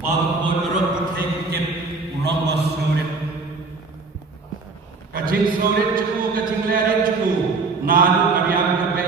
Pangkon rot pathai ket ulama surit. Kacing surit cuku kacing leret cuku. Nadu kariam kape.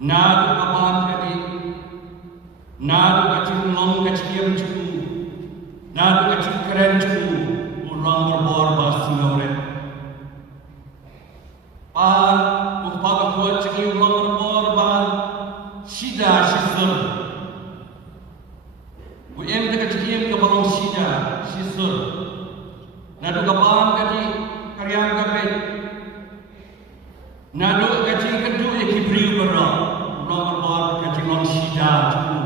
Nadu kapan kadi. Nadu kacing long kaciyam cuku. Nadu kacing keren cuku. Ulang berbor bas surit. Pan upaka kuat cuki ulang berbor ban. Shida shisur. Em dekat cikim ke balong sida, sisur. Nadu kapam kati karyam kapet. Nadu kati kedu ekibriu berang. Ulang berbuat kati long sida tu.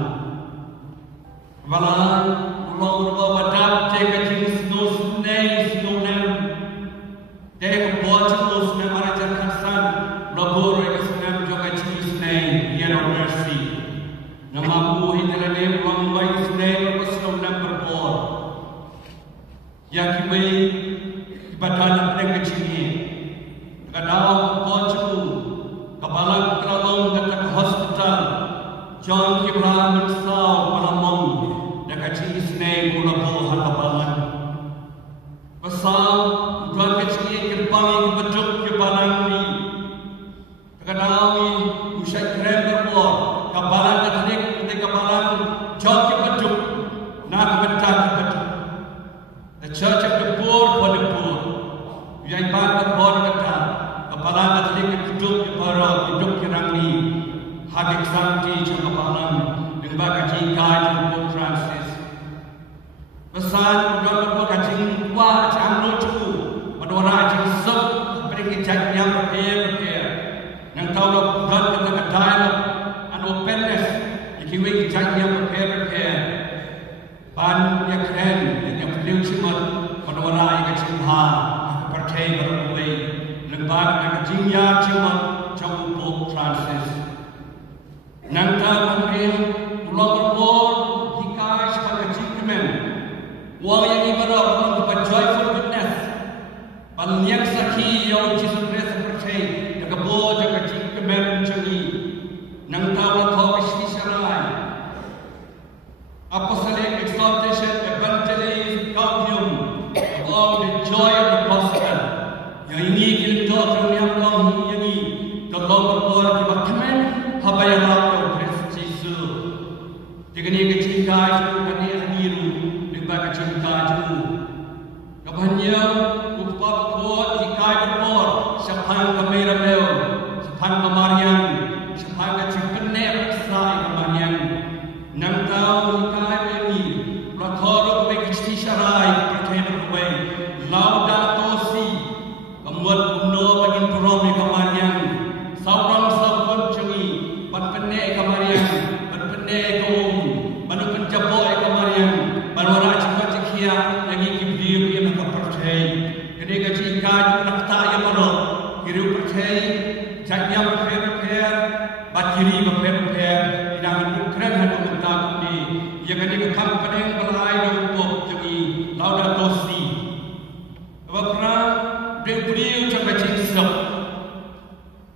Balan ulang berbuat badap te kati snow nem. Te kebuat snow nem arajan kasan. Labur ekasnem jo kati snow year of mercy. Namamu hinalane ulang bayi yang kami ibadah mereka cini, kadang kau kepala kerajaan datang ke hospital, John Ibrahim Mensau Palamong, dekat cini senai mula bohan kapalan. Pasal tuan kecil kerbangi beduk kepalan ni, kadang ni usai keren berbor, kapalan datang ke kapalan John beduk, nak betak beduk. The church of the poor for the poor. Yang bangga poor kata, kepala atlet duduk di parok, duduk di rangi, hagik santi cakapalan, dengan kaji kai Pope Francis. Pesan udah berbuat kaji kuat, jangan lucu, berdua kaji sub, beri kaji yang berkaya. Yang tahu lo bukan kata kedai lo, anu penes, ikiwe kaji yang berkaya. Ban yang keren, yang beliau cuma penwarai kecimha, percaya berbuai, lembag yang kecimnya cuma jauh Pope Francis. Nangta mungkin ulang berbor hikai sebagai kecimen. Wang yang ibarat untuk joyful witness, ban yang sakhi yang Jesus Christ percaya, jaga bor jaga kecimen cumi. Nangta ulang kau bersisharai. Apostolic exaltation, evangelism, gaudium, along the joy of the gospel. Yang ini kita terlihat long yang ini, tolong berbuat kita kemen, apa yang lalu Kristus Yesus. Jika ni kecinta itu kami hadiru, dengan kecinta itu. Kebannya upah buat hikai berbor, siapang kami ramel, siapang kemarian, siapang kecipenek sai kemarian. Nang tahu hikai ini, rakor bagi isyarai percaya berbuat, lauda tosi, kemuat uno bagi peromi kemarian, saurang cumi, berpenek kemarian, berpenek kaum, manukan jaboy kemarian, berwarna cepat cekia, yang ingin diri yang nak percaya. Ketika jika nak tak yang mana, hidup percaya, jadinya berpercaya, bakiri berpercaya, tidak keren hati mentang ni. Yang ini kekampangan belai untuk jadi lauda tosi. Bapa beriu cakap cincin,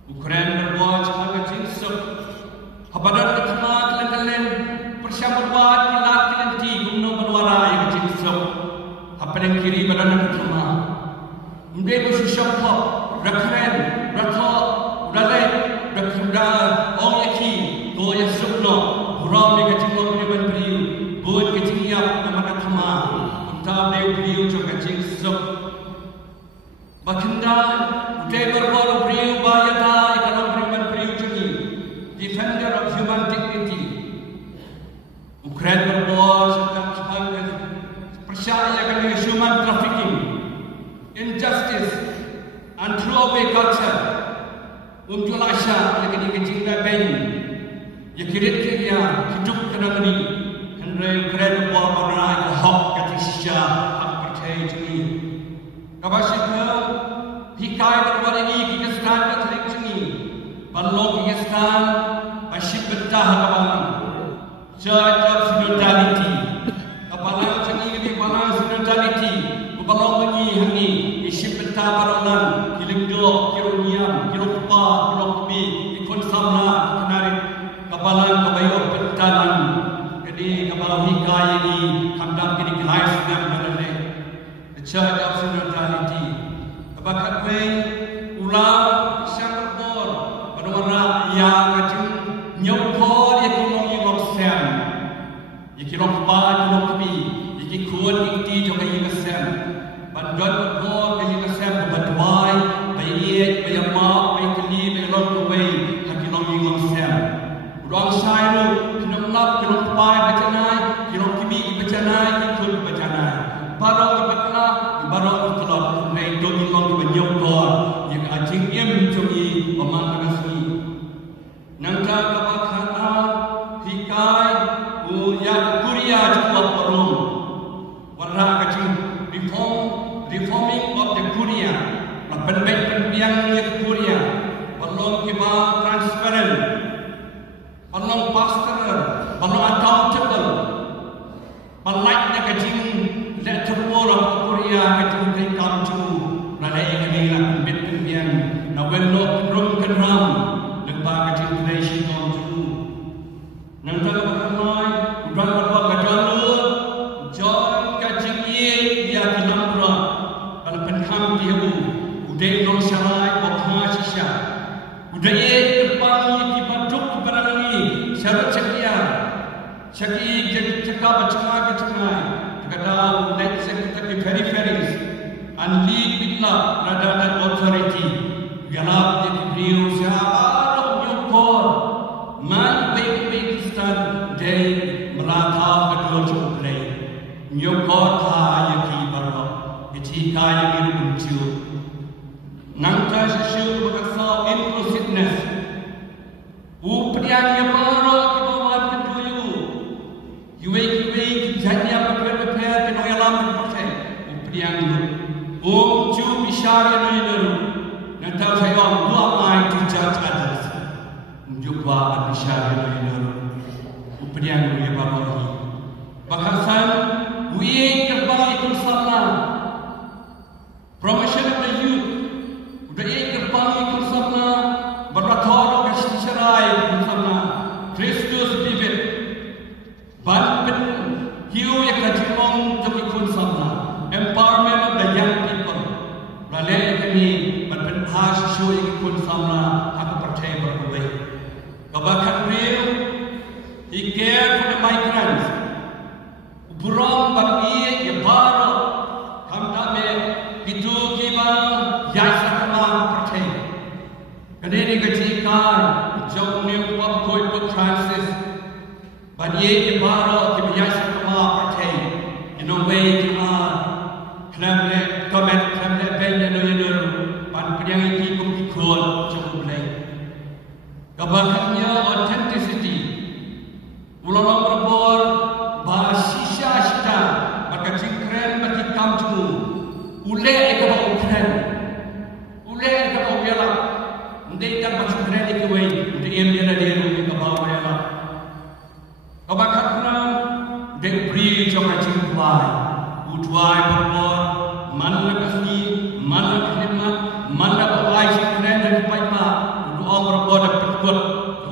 Ukraina berbuat cakap cincin. Habadat ketama kalian persiapan kilat kelinti guna berwara yang cincin. Apa yang kiri badan ketama. Mereka bersyukur, rakren, ratok, ralai, rakunda, orang lagi, tu yang sukno, orang mereka cakap beriu, buat kecilnya nama ketama. Kita beriu cakap cincin. Baginda, udah berbuat beriu bayar kalau beriu cumi, defender of human dignity. Ukraina berbuat sebagai percaya dengan human trafficking, injustice, and throwaway culture. Untuk lasha lagi dikecil ben, ya kirit kia hidup kena ni, Henry Ukraina berbuat berai hak ketisya hak percaya cumi. Kabasika hikai berbuat ini kita sedang Katolik sini, balong kita sedang asyik betah kawan, church of synodality, kapalang sini kita kapalang synodality, balong ini asyik betah baronan, kilingdo, kiruniam, kirupa, kirukbi, ikon samna, kenarik, kapalang kabayo betanan, jadi kapal hikai ini kamdam kini gelai senang mengenai the church of synodality. Abakat way ulang sang berbor penumara yang kacung nyokor yang kulong yang loksem, yang kilong kebal kilong kebi, yang kuat ikti juga yang kesem. Bandot berbor yang kesem berbatuai, bayi bayamak, bayi keli, bayi long keway, yang kilong yang loksem. Ulang syairu kenalap kilong kebal bacanai, kilong kebi bacanai, ikut bacanai. Barang ibaklah, barang ibaklah, kumai doni long kebenyokor yang ajing im cumi pemang nasi. Nangka kabakana hikai yang kuria juga perlu. Warna kacing reforming of the Korea. Penbiang yang Korea. Balong kiba transparent. Balong pastoral. Balong accountable. Balaknya kacing let terpuruk Korea kacing tekam cu. Nalai yang ini lah penbiang. Nawelok rum keram. Lembaga generation on tu. Nangka berkenai, udah berbuat jalur, John kacing dia kilamra, kalau penkam dia udah non syarai, bahasa sisya, udah depan ni dibantuk barang ni, syarat jadi cakap bercakap, kadang let's say kita peripheries, and lead with love rather than authority. Galap dia beliau siapa? Man baik Kristen dari melata kedua cukup nyokor kaya kibarok kecil kaya ini muncul nangka sesuatu berkasau inclusiveness upriannya barok kibawan keduyu yuwei janji berpera kenoyalam berproses uprian cu bisyari nuyur nangka saya dua mai to judge others jumpa anusyari itu upadian dia bawahi bakasan we kerbang ikut sabna promotion of the youth udah kerbang ikut sabna berbator ke serai ikut sabna Kristus David ban hiu yang kajimong untuk ikut sabna empowerment of the young people lalai kami berpenhas show ikut sabna aku percaya berkuat. Kabakan real, he cared for the migrants. Burong bagi ya baru, kami itu kita jasa kemana percaya. Kadang kejikan jauh ni buat koi buat Francis, bagi ya baru kita jasa kemana percaya. In a way kita kami benda nuyur, pan penyang ini pun ikut jauh mulai. Kabarnya authenticity. Ulama berbor bahasa sisa maka jingkren bagi kamu. Ulek ke kren. Ulek ke bela. Ndai tak macam kren itu way. Ndai yang dia rumah ke bela. Kabarnya dek beri jangan jingkai. Udwai berbor mana kasih, mana khidmat, mana bawai jingkren dari paima. Doa berbor berbuat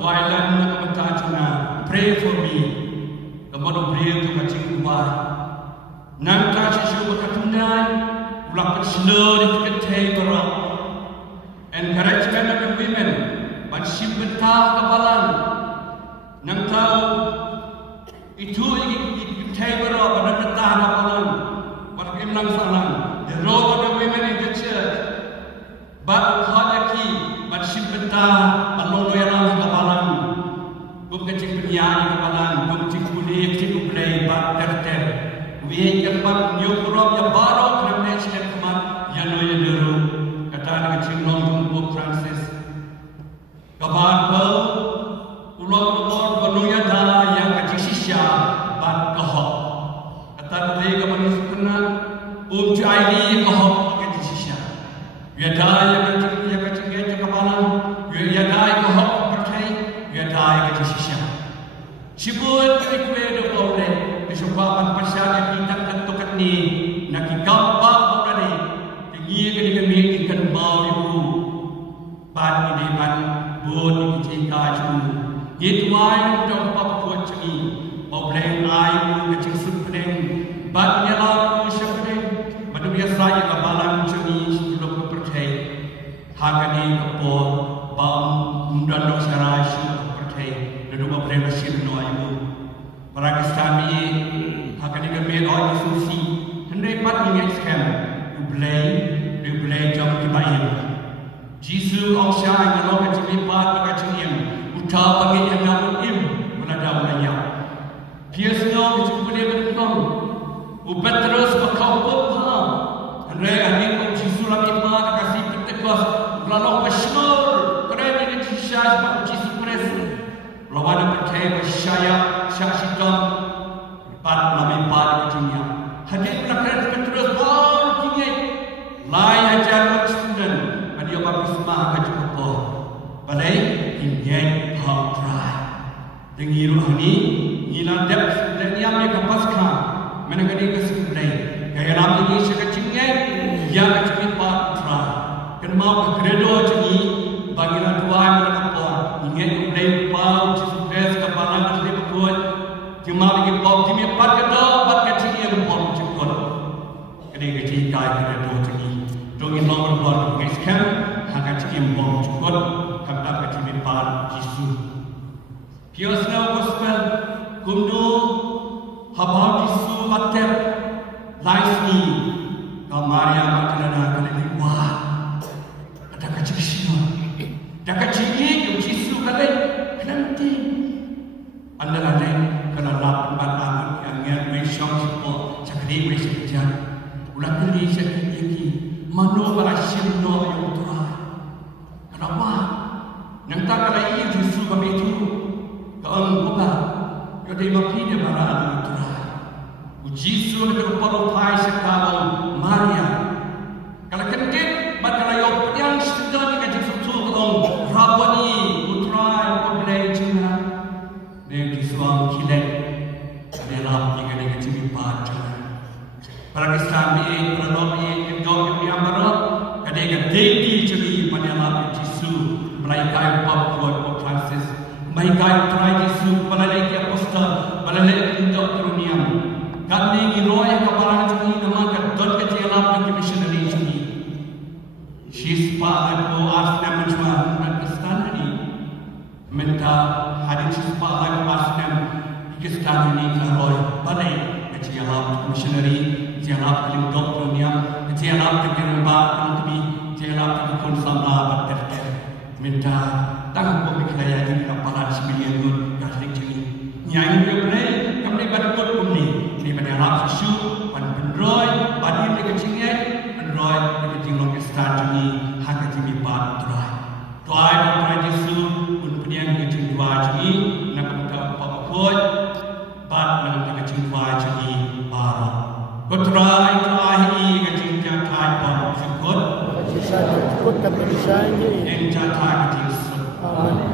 wailan mentajuna pray for me kemudian pray untuk kacing kuat nangka sesuatu berkatundai ulang perselo di ketai berok encouragement of the women masih betah kebalan nangka itu ketai berok pada betah kebalan pada kemlang salam the role of the women in the church but hadaki masih betah alolo yang kebalan bukan cik penyanyi kebalan bukan cik kulit cik kulit bak terter we kebat nyokrom ya baru kerana cik kemat yang loya dulu kata dengan cik long Pope Francis kebat bau ulang ulang penuhnya dah yang kecik sisya bak kahok kata boleh kebat sebenar Jaili kahok kecik sisya ya dah yang kecik kebalan ya dah kahok percaya ya dah kecik sisya Sibut kekwe do boleh kesukaan pasal yang kita tukat ni nak gambar orang ni tinggi kini ikan bau itu ban ini ban buat ini cinta itu itu main untuk apa buat ini mau bleng ai ke cing supreng bat nyala ku syapeng madu biasa ya kabalan cumi sebelum percaya hagani kepo bam undan dok sarai su percaya dedu bleng mesin no ayu para kistami hagani ke me oi susi hendai pat ingat scam du bleng jam kibaim Jisu ong syai nyalo ke cimi pat ka cingiem uta bagi yang namun im menada ulanya Piasno ke cimi boleh berkong ubat terus bakau papa hendai adik ong Jisu lagi pat kasih petekos lalong pasnur keren ini Jisyas bak Jisu presu lawan percaya bersyaya syaksikan pat lami pat ke cingiem hadir nak terus bal tinggi lai ajar student dia bersama ke cukup balai ingin hal try dengi rohani nila dep sebenarnya mereka pasca menegani kesebenarnya gaya lama ini sekecilnya yang kecil part try kan mau ke kredo jadi bagian tua mereka pun ingin kembali pau sesudah kepala dari berbuat cuma lagi pau cuma part kedua part kecil yang pun cukup kini kecil kaya kredo jadi dongin nomor buat mengiskan hanya cikim bom cukup kata kecil par Yesus. Kiosna gospel kumno habab Yesus matep laisni kamaria matlana kali wah ada kecil sino ada kecil ni Yesus kali nanti anda lain kalau lap batang yang mensyong sepo cakri mensyong ulah kali cakri lagi mano para sino yang tua kenapa nang tak kala ia Yesus kami itu kaang buka jadi makinya para anak tua Yesus dengan paro pai sekarang Maria kalau kentit bakal yo yang sedang dengan Yesus tolong rabani putra boleh cina dan Yesus kilek dalam dengan cimi pacar para Kristiani para nabi yang jauh yang barat kadang deiti jadi panjang Yesus malaikat Paul Francis malaikat Yesus malaikat apostol malaikat doktorniam kami giroy kaparan jadi nama kadon kejalan ke missionary jadi sispa aku asnam menjual Kristani minta hadis sispa aku asnam Kristani giroy balai kejalan missionary Jangan kelim doktornya, jangan kelim bak kami, jangan kelim sama berterter. Minta tang pemikiran yang kapalan sembilan gun kasih cini. Yang kemudian kami berikut kuni, ini pada Arab Yesus, pada Android, pada ini kecilnya, Android kecil lagi start ini, hak kecil bat Android. Doa pada Yesus, kemudian kecil dua cini, nak kita pakut, bat nak kecil dua cini baru. Putra itu ahli kecil jatai pun syukur. Syukur kami syukur. Yang jatai kecil. Amin.